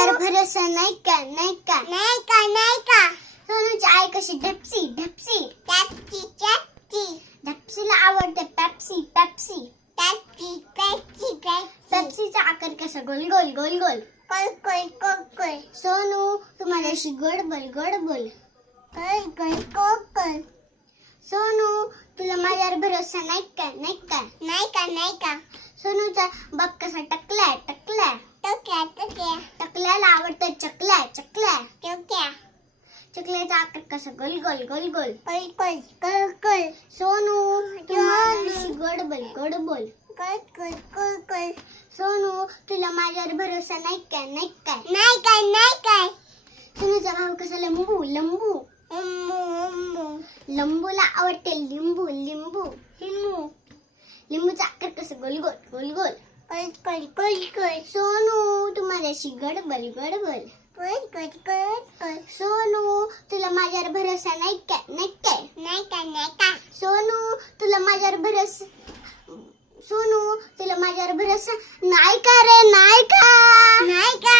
माझ्यावर भरोसा नाही का नाही का नाही का नाही का सोनूची आई कशी ढपसी ढपसी टॅक्सी टॅक्सी ढपसीला आवडते Pepsi Pepsi taxi taxi taxi पेप्सीचा आकार कसा गोल गोल गोल गोल कोल कोल कोल कोल सोनू तू माझ्याशी गोड बोल गोड बोल कोल कोल कोल कोल सोनू तुला माझ्यावर भरोसा नाही का नाही का नाही का नाही का सोनूचा बाप कसा टकलाय टकलाय टोक्या टोक्या टकल्याला आवडतं चकल्या चकल्या टोक्या चकल्याचा आकार कसा गोल गोल गोल गोल कोल कोल कोल कोल सोनू तू माझ्याशी गोड बोल गोड बोल कोल कोल कोल कोल सोनू तुला माझ्यावर भरोसा नाही का नाही काय नाही काय नाही काय सोनूचा भाऊ कसा लंबू लंबू लंबूला आवडते लिंबू लिंबू लिंबू लिंबूचा आकार कसं गोल गोल गोल गोल कोल कोल कोल कोल सोनू तू माझ्याशी गडबल गडबल कोल कोल कोल कोल सोनू तुला माझ्यावर भरोसा नाही काय नाही काय नाही का नाही का सोनू तुला माझ्यावर भरोसा सोनू तुला माझ्यावर भरोसा नाही का रे नाही का नाही का